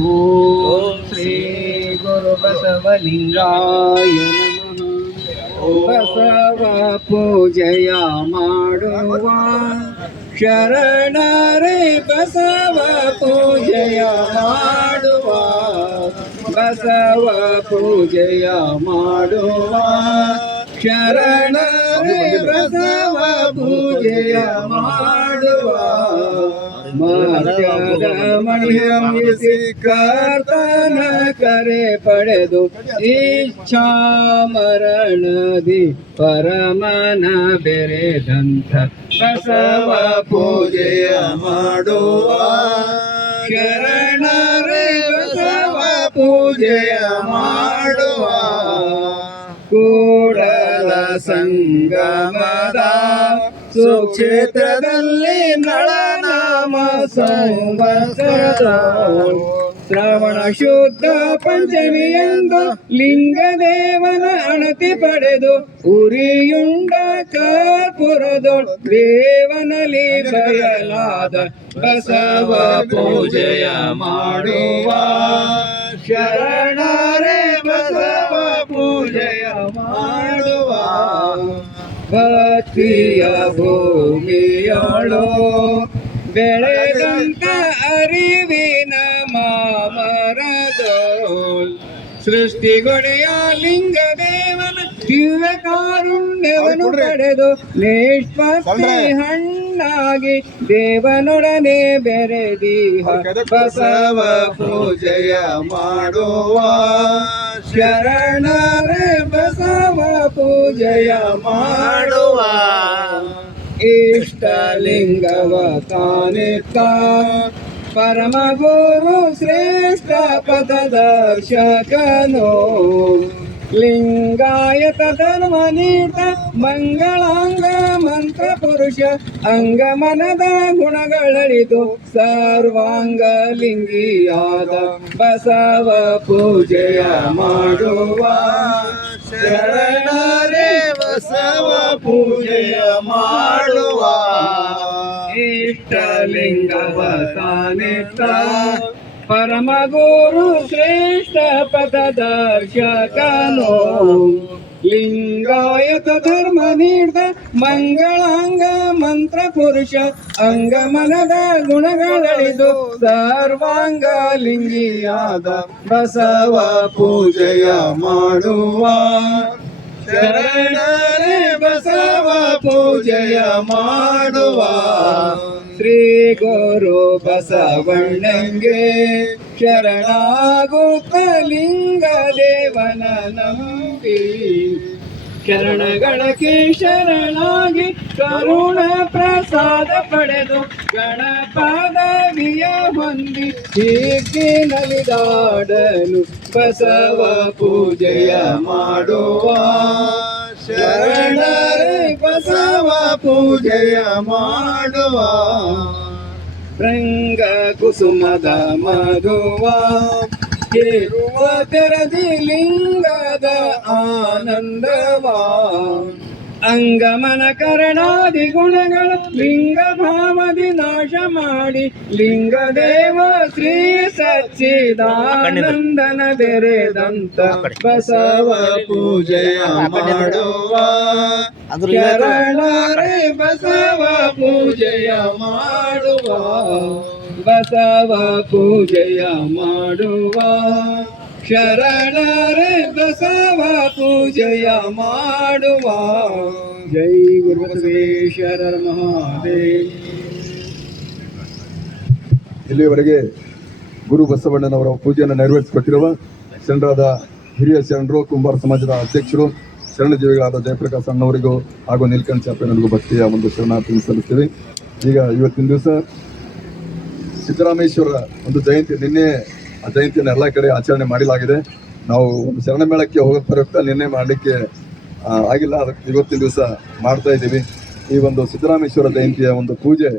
ಓಂ ಶ್ರೀ ಗುರು ಬಸವಲಿಂಗಾಯ ನಮಃ. ಬಸವ ಪೂಜೆಯ ಮಾಡುವ ಶರಣರೇ ಬಸವ ಪೂಜೆಯ ಮಾಡುವ, ಬಸವ ಪೂಜೆಯ ಮಾಡುವ ಶರಣರೇ ಬಸವ ಪೂಜೆಯ ಮಾಡುವ. ಮಾರ್ಗದ ಮಣಿಸಿ ಕರ್ತನ ಕರೆ ಪಡೆದು ಇಚ್ಛಾ ಮರಣದಿ ಪರಮನ ಬೆರೆದಂಥ ಬಸವ ಪೂಜೆಯ ಮಾಡುವ ಶರಣರೇ ಬಸವ ಪೂಜೆಯ ಮಾಡುವ. ಕೂಡಲ ಸಂಗಮದ ಸುಕ್ಷೇತ್ರದಲ್ಲಿ ನಳನಾಮ ಸಂವತ್ಸರದ ಶ್ರವಣ ಶುದ್ಧ ಪಂಚಮಿಯಂದು ಲಿಂಗದೇವನ ಅಣತಿ ಪಡೆದು ಉರಿಯುಂಡ ಕರ್ಪುರದೊಳ್ ದೇವನಲ್ಲಿ ಬಯಲಾದ ಬಸವ ಪೂಜೆಯ ಮಾಡುವ ಶರಣರೇ ಬಸವ ಪೂಜೆಯ ಮಾಡುವ. ಭಕ್ತಿಯ ಭೂಮಿಯೋಳು ಬೆಳೆದಂತ ಅರಿವಿನ ಮಾಮರದೋಳ್ ಸೃಷ್ಟಿಗೊಡೆಯ ಲಿಂಗದೇವನ ದಿವ್ಯ ಕಾರುಣ್ಯವನ್ನು ಪಡೆದು ನಿಷ್ಪತ್ತಿ ಹಣ್ಣಾಗಿ ದೇವನೊಡನೆ ಬೆರೆದೀಹ ಬಸವ ಪೂಜೆಯ ಮಾಡುವ ಶರಣರೇ ಬಸವ ಪೂಜೆಯ ಮಾಡುವ. ಇಷ್ಟಲಿಂಗವ ತಾನಿತ್ತ ಪರಮ ಗುರು ಶ್ರೇಷ್ಠ ಪದದರ್ಶಕನೋ ಲಿಂಗಾಯತ ಧರ್ಮ ನೀತ ಮಂಗಳಾಂಗ ಮಂತ್ರ ಪುರುಷ ಅಂಗಮನದ ಗುಣಗಳಳಿದು ಸರ್ವಾಂಗ ಲಿಂಗಿಯಾದ ಬಸವ ಪೂಜೆಯ ಮಾಡುವ ಶರಣರೇ ಬಸವ ಪೂಜೆಯ ಮಾಡುವ. ಇಷ್ಟಲಿಂಗವ ತಾನಿತ್ತ ಪರಮ ಗುರು ಶ್ರೇಷ್ಠ ಪದದರ್ಶಕನೋ ಲಿಂಗಾಯತ ಧರ್ಮ ನೀಡಿದ ಮಂಗಳಾಂಗ ಮಂತ್ರ ಪುರುಷ ಅಂಗಮನದ ಗುಣಗಳಳಿದು ಸರ್ವಾಂಗ ಲಿಂಗಿಯಾದ ಬಸವ ಪೂಜೆಯ ಮಾಡುವ ಶರಣರೇ ಬಸವ ಪೂಜೆಯ ಮಾಡುವ. ಶ್ರೀ ಗುರು ಬಸವಣ್ಣಂಗೆ ಶರಣಾಗುತ್ತ ಲಿಂಗ ದೇವನ ನಂಬಿ ಶರಣಗಳಕ್ಕೆ ಶರಣಾಗಿ ಕರುಣ ಪ್ರಸಾದ ಪಡೆದು ಗಣಪದವಿಯ ಹೊಂದಿ ನಲಿದಾಡಲು ಬಸವ ಪೂಜೆಯ ಮಾಡುವ ಶರಣರೇ ಬಸವ ಪೂಜೆಯ ಮಾಡುವ. ರಂಗ ಕುಸುಮದ ಮಗುವ ಕೇಳುವ ತೆರದಿ ಲಿಂಗದ ಆನಂದವ ಅಂಗಮನ ಕರಣಾದಿ ಗುಣಗಳ ಲಿಂಗ ಭಾವದಿ ನಾಶ ಮಾಡಿ ಲಿಂಗದೇವ ಶ್ರೀ ಸಚ್ಚಿದಾನಂದನ ಬೆರೆದಂತ ಬಸವ ಪೂಜೆಯ ಮಾಡುವ ಶರಣರೇ ಬಸವ ಪೂಜೆಯ ಮಾಡುವ ಬಸವ ಪೂಜೆಯ ಮಾಡುವ ಶರಣರೇ ಬಸವ ಪೂಜೆಯ ಮಾಡುವ. ಜೈ ಗುರು ಬಸವೇಶ್ವರ ಮಹಾದೇವ. ಇಲ್ಲಿಯವರೆಗೆ ಗುರು ಬಸವಣ್ಣನವರ ಪೂಜೆಯನ್ನು ನೆರವೇರಿಸಿಕೊಟ್ಟಿರುವ ಶರಣರಾದ ಹಿರಿಯ ಶರಣರು ಕುಂಬಾರ ಸಮಾಜದ ಅಧ್ಯಕ್ಷರು ಶರಣಜೀವಿಗಳಾದ ಜಯಪ್ರಕಾಶ್ ಅಣ್ಣವರಿಗೂ ಹಾಗೂ ನೀಲಕಂಠ ಚಾಪೆಯನಿಗೂ ಭಕ್ತಿಯ ಒಂದು ಶರಣಾರ್ಥಿ ಸಲ್ಲಿಸ್ತೀವಿ. ಈಗ ಇವತ್ತಿನ ದಿವಸ ಸಿದ್ದರಾಮೇಶ್ವರ ಒಂದು ಜಯಂತಿ, ನಿನ್ನೆ ಆ ಜಯಂತಿಯನ್ನು ಎಲ್ಲ ಕಡೆ ಆಚರಣೆ ಮಾಡಲಾಗಿದೆ. ನಾವು ಒಂದು ಶರಣ ಮೇಳಕ್ಕೆ ಹೋಗೋ ಪ್ರಯುಕ್ತ ನಿನ್ನೆ ಮಾಡಲಿಕ್ಕೆ ಆಗಿಲ್ಲ, ಅದಕ್ಕೆ ಇವತ್ತಿನ ದಿವಸ ಮಾಡ್ತಾ ಇದ್ದೀವಿ. ಈ ಒಂದು ಸಿದ್ದರಾಮೇಶ್ವರ ಜಯಂತಿಯ ಒಂದು ಪೂಜೆ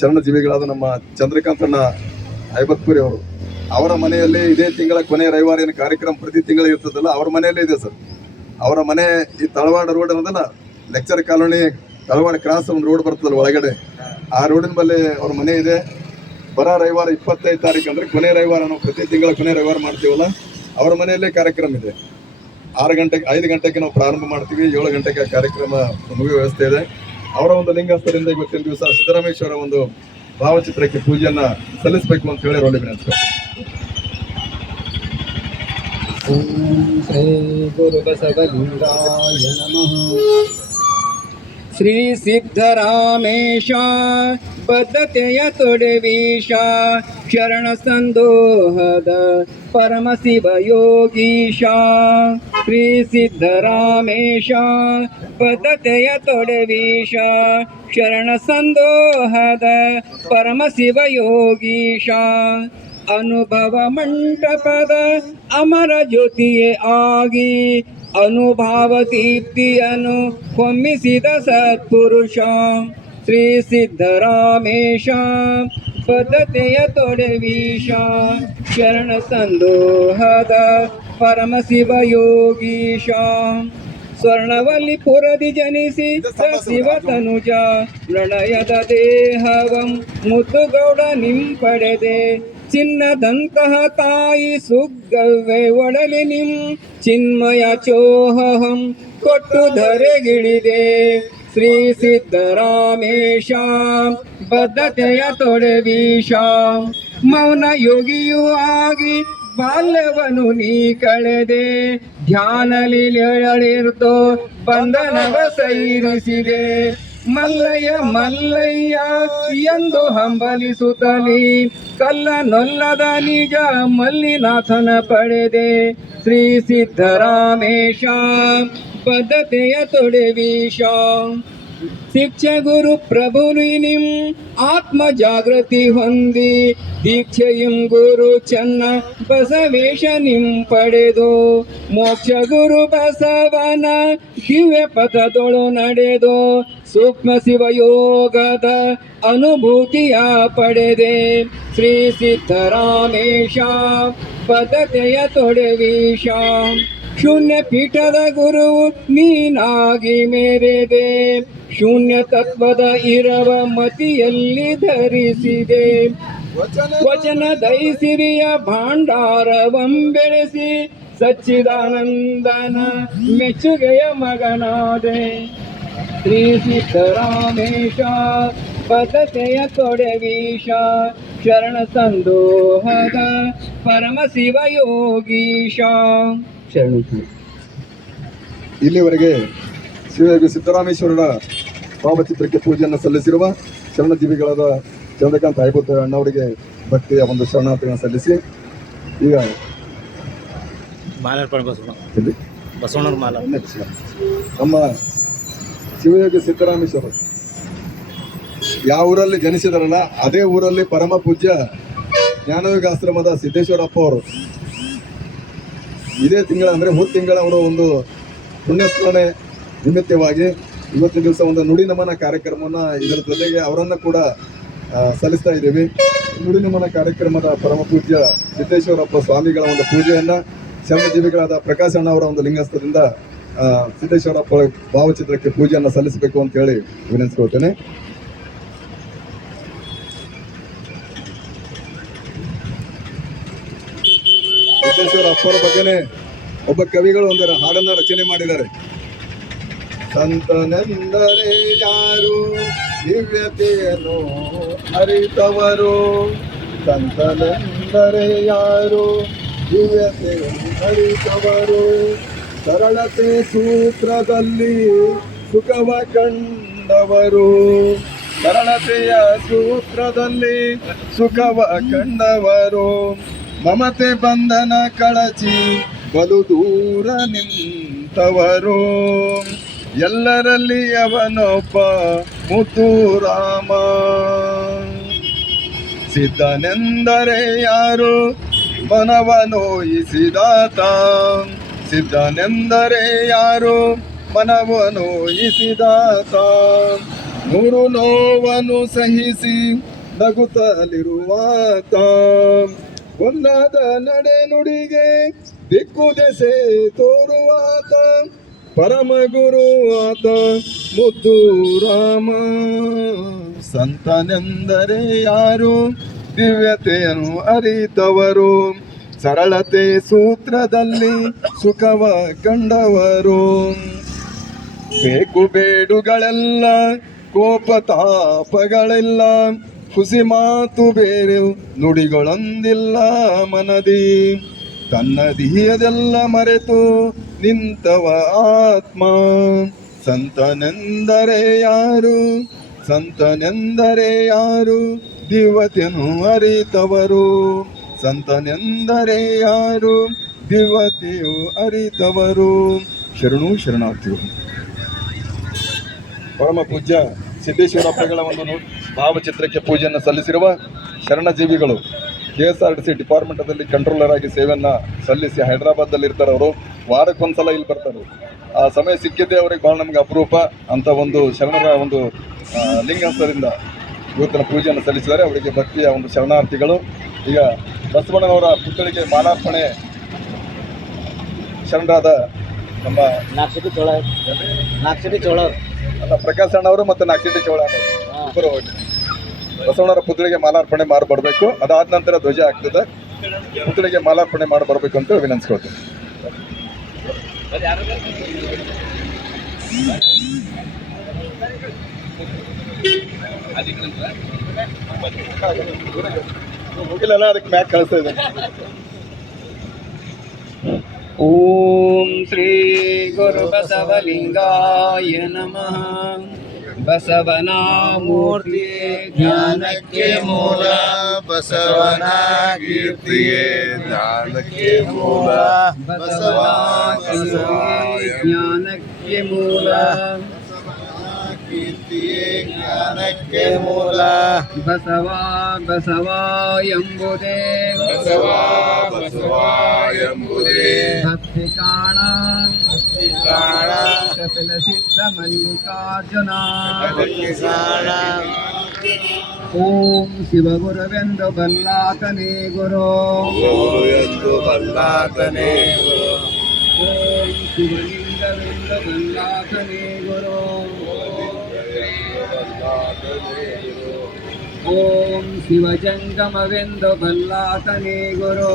ಶರಣ ಜೀವಿಗಳಾದ ನಮ್ಮ ಚಂದ್ರಕಾಂತಣ್ಣ ಐಬತ್ಪುರಿ ಅವರು ಅವರ ಮನೆಯಲ್ಲಿ ಇದೇ ತಿಂಗಳ ಕೊನೆಯ ರವಿವಾರ ಏನು ಕಾರ್ಯಕ್ರಮ ಪ್ರತಿ ತಿಂಗಳು ಇರ್ತದಲ್ಲ, ಅವ್ರ ಮನೆಯಲ್ಲೇ ಇದೆ ಸರ್. ಅವರ ಮನೆ ಈ Talawada road ಅನ್ನೋದಲ್ಲ, lecture colony Talawada cross ಒಂದು ರೋಡ್ ಬರ್ತದಲ್ಲ ಒಳಗಡೆ, ಆ ರೋಡಿನ ಬಳಿ ಅವ್ರ ಮನೆ ಇದೆ. ಬರ ರವಿವಾರ 25 ತಾರೀಕು ಅಂದ್ರೆ ಕೊನೆ ರವಿವಾರ, ನಾವು ಪ್ರತಿ ತಿಂಗಳ ಕೊನೆ ರವಿವಾರ ಮಾಡ್ತೀವಲ್ಲ, ಅವರ ಮನೆಯಲ್ಲೇ ಕಾರ್ಯಕ್ರಮ ಇದೆ. 5 ಗಂಟೆಗೆ ನಾವು ಪ್ರಾರಂಭ ಮಾಡ್ತೀವಿ, 7 ಗಂಟೆಗೆ ಕಾರ್ಯಕ್ರಮ ಮುಗಿಯುವ ವ್ಯವಸ್ಥೆ ಇದೆ. ಅವರ ಒಂದು ಲಿಂಗಸ್ಥರಿಂದ ಇವತ್ತಿನ ದಿವಸ ಸಿದ್ದರಾಮೇಶ್ವರ ಒಂದು ಭಾವಚಿತ್ರಕ್ಕೆ ಪೂಜೆಯನ್ನ ಸಲ್ಲಿಸಬೇಕು ಅಂತ ಹೇಳಿ ರೋಲಿ ವಿನಂತಿ. ಓಂ ಶ್ರೀ ಗುರು ಬಸವಲಿಂಗಾಯ ನಮಃ. ಶ್ರೀ ಸಿದ್ಧರಾಮೇಶ ಬದ್ಧತೆಯ ತೊಡೆವೀಶ, ಶರಣ ಸಂದೋಹದ ಪರಮ ಶಿವ ಯೋಗೀಶ. ಶ್ರೀ ಸಿದ್ಧರಾಮೇಶ ಬದ್ಧತೆಯ ತೊಡೆವೀಶ, ಶರಣ ಸಂದೋಹದ ಪರಮ ಶಿವ ಯೋಗೀಶ. ಅನುಭವ ಮಂಟಪದ ಅಮರ ಜ್ಯೋತಿಯೇ ಆಗಿ ಅನುಭಾವ ದೀಪ್ತಿಯನ್ನು ಹೊಮ್ಮಿಸಿದ ಸತ್ಪುರುಷ. ಶ್ರೀ ಸಿದ್ಧರಾಮೇಶ ಬದ್ಧತೆಯ ತೊಡೆವೀಶ, ಶರಣ ಸಂದೋಹದ ಪರಮ ಶಿವ ಯೋಗೀಶ. ಸ್ವರ್ಣವಲ್ಲಿಪುರದಿ ಜನಿಸಿ ಶಿವ ತನುಜ, ಪ್ರಣಯದ ದೇಹವಂ ಮುತ್ತುಗೌಡ ನಿಂಪಡೆದೆ. ಚಿನ್ನದಂತಹ ತಾಯಿ ಸುಗ್ಗವ್ವೆ ಒಡಲಿ ನಿಂ ಚಿನ್ಮಯ ಚೋಹಂ ಕೊಟ್ಟು ಧರೆಗಿಳಿದೆ. ಶ್ರೀ ಸಿದ್ಧರಾಮೇಶ ಬದ್ಧತೆಯ ತೊಡೆವೀಶ, ಮೌನ ಯೋಗಿಯೂ ಆಗಿ ಬಾಲ್ಯವನ್ನು ನೀ ಕಳೆದೆ. ಧ್ಯಾನ ಲೀಲೆಯಳಿರ್ತೋ ಬಂಧನವ ಸೈರಿಸಿದೆ. ಮಲ್ಲಯ್ಯ ಮಲ್ಲಯ್ಯ ಎಂದು ಹಂಬಲಿಸುತ್ತಲಿ ಕಲ್ಲನೊಲ್ಲದ ನಿಜ ಮಲ್ಲಿನಾಥನ ಪಡೆದೆ. ಶ್ರೀ ಸಿದ್ಧರಾಮೇಶ ಬದ್ಧತೆಯ ತೊಡೆವೀಶ. ಶಿಕ್ಷೆ ಗುರು ಪ್ರಭು ನಿಂ ಆತ್ಮ ಜಾಗೃತಿ ಹೊಂದಿ, ದೀಕ್ಷೆಯಂ ಗುರು ಚನ್ನ ಬಸವೇಶ ನಿಂ ಪಡೆದು. ಮೋಕ್ಷ ಗುರು ಬಸವನ ದಿವ್ಯ ಪಥದೊಳು ನಡೆದು, ಸೂಕ್ಷ್ಮ ಶಿವಯೋಗದ ಅನುಭೂತಿಯ ಪಡೆದೆ. ಶ್ರೀ ಸಿದ್ಧರಾಮೇಶ ಬದ್ಧತೆಯ ತೊಡೆವೀಶ. ಶೂನ್ಯ ಪೀಠದ ಗುರು ನೀನಾಗಿ ಮೆರೆದೆ, ಶೂನ್ಯ ತತ್ವದ ಇರವ ಮತಿಯಲ್ಲಿ ಧರಿಸಿದೆ. ವಚನ ದೈಸಿರಿಯ ಭಾಂಡಾರವಂ ಬೆಳೆಸಿ, ಸಚ್ಚಿದಾನಂದನ ಮೆಚ್ಚುಗೆಯ ಮಗನಾದೆ. ಶ್ರೀ ಸಿದ್ಧರಾಮೇಶ ಬದ್ಧತೆಯ ತೊಡೆವೀಶ, ಶರಣ ಸಂದೋಹದ ಪರಮ ಶಿವ ಯೋಗೀಶ. ಶರಣ. ಇಲ್ಲಿವರೆಗೆ ಶಿವಯೋಗಿ ಸಿದ್ದರಾಮೇಶ್ವರರ ಭಾವಚಿತ್ರಕ್ಕೆ ಪೂಜೆಯನ್ನು ಸಲ್ಲಿಸಿರುವ ಶರಣಜೀವಿಗಳಾದ ಚಂದ್ರಕಾಂತ್ ಐಬುತ್ತ ಅಣ್ಣವರಿಗೆ ಭಕ್ತಿಯ ಒಂದು ಶರಣಾರ್ಥಿಗಳನ್ನು ಸಲ್ಲಿಸಿ, ಈಗ ನಮ್ಮ ಶಿವಯೋಗಿ ಸಿದ್ದರಾಮೇಶ್ವರ ಯಾವ ಊರಲ್ಲಿ ಜನಿಸಿದಾರಲ್ಲ ಅದೇ ಊರಲ್ಲಿ ಪರಮ ಪೂಜ್ಯ ಜ್ಞಾನಯೋಗಾಶ್ರಮದ ಸಿದ್ದೇಶ್ವರಪ್ಪ ಅವರು ಇದೇ ತಿಂಗಳ ಅಂದರೆ ಹೋದ ತಿಂಗಳ ಅವರು ಒಂದು ಪುಣ್ಯಸ್ಮರಣೆ ನಿಮಿತ್ತವಾಗಿ ಇವತ್ತಿನ ದಿವಸ ಒಂದು ನುಡಿ ನಮನ ಕಾರ್ಯಕ್ರಮವನ್ನು ಇದರ ಜೊತೆಗೆ ಅವರನ್ನು ಕೂಡ ಸಲ್ಲಿಸ್ತಾ ಇದ್ದೀವಿ. ನುಡಿ ನಮನ ಕಾರ್ಯಕ್ರಮದ ಪರಮ ಪೂಜ್ಯ ಸಿದ್ದೇಶ್ವರಪ್ಪ ಸ್ವಾಮಿಗಳ ಒಂದು ಪೂಜೆಯನ್ನು ಶರಣಜೀವಿಗಳಾದ ಪ್ರಕಾಶಣ್ಣ ಅವರ ಒಂದು ಲಿಂಗಸ್ಥದಿಂದ ಸಿದ್ದೇಶ್ವರಪ್ಪ ಭಾವಚಿತ್ರಕ್ಕೆ ಪೂಜೆಯನ್ನು ಸಲ್ಲಿಸಬೇಕು ಅಂತ ಹೇಳಿ ವಿನಂತಿಸ್ಕೊಳ್ತೇನೆ. ಸಿದ್ದೇಶ್ವರಪ್ಪರ ಬಗ್ಗೆನೇ ಒಬ್ಬ ಕವಿಗಳು ಒಂದರ ಹಾಡನ್ನ ರಚನೆ ಮಾಡಿದ್ದಾರೆ. ಸಂತನೆಂದರೆ ಯಾರು, ದಿವ್ಯತೆಯನ್ನು ಅರಿತವರು. ಸಂತನೆಂದರೆ ಯಾರು, ದಿವ್ಯತೆಯನ್ನು ಅರಿತವರು. ಸರಳತೆ ಸೂತ್ರದಲ್ಲಿ ಸುಖವ ಕಂಡವರು. ಸರಳತೆಯ ಸೂತ್ರದಲ್ಲಿ ಸುಖವ ಕಂಡವರು. ಮಮತೆ ಬಂಧನ ಕಳಚಿ ಬಲು ದೂರ ನಿಂತವರು. ಎಲ್ಲರಲ್ಲಿ ಅವನೊಬ್ಬ ಮುತ್ತು ರಾಮ. ಸಿದ್ಧನೆಂದರೆ ಯಾರು, ಮನವನೋಯಿಸಿದಾತ. ಸಿದ್ಧನೆಂದರೆ ಯಾರು, ಮನವನೋಯಿಸಿದಾತ. ನೂರು ನೋವನ್ನು ಸಹಿಸಿ ನಗುತ್ತಲಿರುವಾತ. ಒಂದಾದ ನಡೆ ನುಡಿಗೆ ದಿಕ್ಕು ದೆಸೆ ತೋರುವಾತ. ಪರಮ ಗುರು ಆತ ಮುದ್ದು ರಾಮ. ಸಂತನೆಂದರೆ ಯಾರು, ದಿವ್ಯತೆಯನ್ನು ಅರಿತವರು, ಸರಳತೆ ಸೂತ್ರದಲ್ಲಿ ಸುಖವ ಕಂಡವರು. ಬೇಕು ಬೇಡುಗಳೆಲ್ಲ ಕೋಪತಾಪಗಳೆಲ್ಲ, ಹುಸಿ ಮಾತು ಬೇರೆ ನುಡಿಗಳೊಂದಿಲ್ಲ ಮನದಿ. ತನ್ನದಿಯದೆಲ್ಲ ಮರೆತು ನಿಂತವ ಆತ್ಮ, ಸಂತನೆಂದರೆ ಯಾರು, ಸಂತನೆಂದರೆ ಯಾರು, ದಿವ್ಯತೆಯನ್ನು ಅರಿತವರು. ಸಂತನೆಂದರೆ ಯಾರು, ದಿವ್ಯತೆಯು ಅರಿತವರು. ಶರಣು ಶರಣಾರ್ಥಿಗಳು. ಪರಮ ಪೂಜ್ಯ ಸಿದ್ದೇಶ್ವರಪ್ಪಗಳ ಒಂದು ಭಾವಚಿತ್ರಕ್ಕೆ ಪೂಜೆಯನ್ನು ಸಲ್ಲಿಸಿರುವ ಶರಣಜೀವಿಗಳು KSRTC ಡಿಪಾರ್ಟ್ಮೆಂಟದಲ್ಲಿ ಕಂಟ್ರೋಲರ್ ಆಗಿ ಸೇವೆಯನ್ನು ಸಲ್ಲಿಸಿ ಹೈದರಾಬಾದಲ್ಲಿ ಇರ್ತಾರೆ. ಅವರು ವಾರಕ್ಕೊಂದ್ಸಲ ಇಲ್ಲಿ ಬರ್ತಾರೆ. ಆ ಸಮಯ ಸಿಕ್ಕಿದ್ದೇ ಅವ್ರಿಗೆ ಭಾಳ ನಮ್ಗೆ ಅಪರೂಪ ಅಂತ ಒಂದು ಶರಣರ ಒಂದು ಲಿಂಗಸ್ಥದಿಂದ ಇವತ್ತಿನ ಪೂಜೆಯನ್ನು ಸಲ್ಲಿಸಿದ್ದಾರೆ. ಅವರಿಗೆ ಭಕ್ತಿಯ ಒಂದು ಶರಣಾರ್ಥಿಗಳು. ಈಗ ಬಸವಣ್ಣನವರ ಪುತ್ಥಳಿಗೆ ಮಾಲಾರ್ಪಣೆ ಶರಣರಾದ ನಮ್ಮ ನಾಗಶೆಟ್ಟಿ ಚೋಳ ಅಲ್ಲ, ಪ್ರಕಾಶ್ ಅಣ್ಣವರು ಮತ್ತು ನಾಗಶೆಟ್ಟಿ ಚೋಳ ಇಬ್ಬರು ಹೋಗಿ ಬಸವಣ್ಣವರ ಪುತ್ಥಳಿಗೆ ಮಾಲಾರ್ಪಣೆ ಮಾಡಿ ಬರಬೇಕು. ಅದಾದ ನಂತರ ಧ್ವಜ ಆಗ್ತದೆ. ಪುತ್ಥಳಿಗೆ ಮಾಲಾರ್ಪಣೆ ಮಾಡಿ ಬರಬೇಕು ಅಂತ ವಿನಂತಿಸ್ಕೊಳ್ತೀನಿ. ಹೋಗಿಲ್ಲ, ಅದಕ್ಕೆ ಮ್ಯಾಕ್ ಕಳಿಸ್ತಾ ಇದ್ದೇನೆ. ಓಂ ಶ್ರೀ ಗುರು ಬಸವಲಿಂಗಾಯ ನಮಃ. ಬಸವನ ಮೂರ್ತಿ ಜ್ಞಾನಕ್ಕೆ ಮೂಲ, ಬಸವನ ಕೀರ್ತಿಯೇ ಜ್ಞಾನಕ್ಕೆ ಮೂಲ. ಬಸವ ಜ್ಞಾನಕ್ಕೆ ಮೂಲ, ಕೀರ್ತಿಯೇ ಜ್ಞಾನಕ್ಕೆ ಮೂಲ. ಬಸವ ಬಸವ ಎಂಬುದೇ ಬಸವ ಬಸವ ಎಂಬುದೇ ಭಕ್ತಿ ಕಾಣ ಕಾಣ. ಕಪಿಲ ಸಿದ್ಧ ಮಲ್ಲಿಕಾರ್ಜುನ. ಭಕ್ತಿ ಕಾಣ. ಓಂ ಶಿವಗುರುವೆಂದು ಬಲ್ಲಾತನೇ ಗುರು. ಗುರು ಎಂದು ಬಲ್ಲಾತನೇ ಗುರು. ಓಂ ಶಿವಲಿಂಗವೆಂದು ಬಲ್ಲಾತನೇ ಗುರು. ಓಂ ಶಿವಜಂಗಮವೆಂದು ಬಲ್ಲಾತನೇ ಗುರು.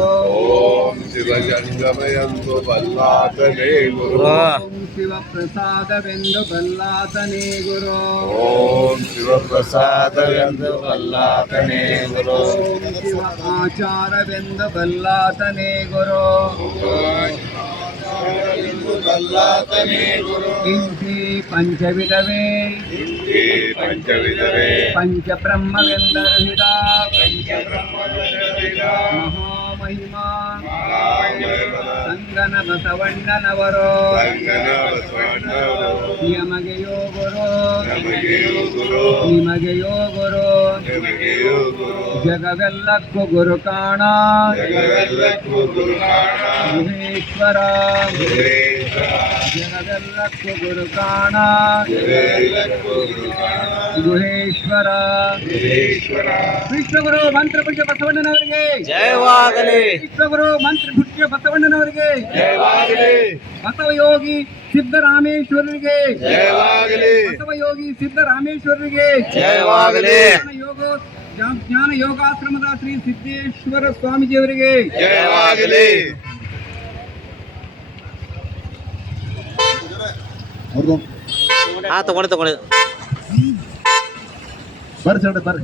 ಓಂ ಶಿವಜಂಗಮ ಎಂದು ಬಲ್ಲಾತನೇ ಗುರು. ಓಂ ಶಿವಪ್ರಸಾದವೆಂದು ಬಲ್ಲಾತನೇ ಗುರು. ಓಂ ಶಿವಪ್ರಸಾದ ಎಂದು ಬಲ್ಲಾತನೇ ಗುರು. ಓಂ ಶಿವ ಆಚಾರವೆಂದು ಬಲ್ಲಾತನೇ ಗುರು. ಬಲ್ಲಾತನೇ ಗುರು. ಇಂದ್ರಿ ಪಂಚವಿಧವೇ ಪಂಚವಿಧವೇ ಪಂಚಬ್ರಹ್ಮವೆಂದರ್ಹಿತ ಮಹಾಮಹಿಮಾ ಸಂಗನ ಬಸವಣ್ಣನವರು ನಿಮಗೆಯೋ ಗುರು, ನಿಮಗೆಯೋ ಗುರು. ಜಗವೆಲ್ಲಕ್ಕೂ ಗುರು ಕಾಣ ಗುಹೇಶ್ವರ. ಜಗವೆಲ್ಲಕ್ಕೂ ಗುರು ಕಾಣ ಗುಹೇಶ್ವರ. ವಿಶ್ವಗುರು ಮಂತ್ರಪುಷ್ಯ ಬಸವಣ್ಣನವರಿಗೆ ಜಯವಾಗಲಿ. ವಿಶ್ವಗುರು ಮಂತ್ರಪುಷ್ಯ ಬಸವಣ್ಣನವರಿಗೆ ಜಯವಾಗಲಿ. ಬಸವಯೋಗಿ ಸಿದ್ದರಾಮೇಶ್ವರರಿಗೆ ಜಯವಾಗಲಿ. ಬಸವಯೋಗಿ ಸಿದ್ದರಾಮೇಶ್ವರರಿಗೆ ಜಯವಾಗಲಿ. ಜ್ಞಾನ ಯೋಗಾಶ್ರಮದ ಶ್ರೀ ಸಿದ್ದೇಶ್ವರ ಸ್ವಾಮೀಜಿಯವರಿಗೆ ಜಯವಾಗಲಿ. ಬರ್ರಿ ಸರ್ ಬರ್ರಿ.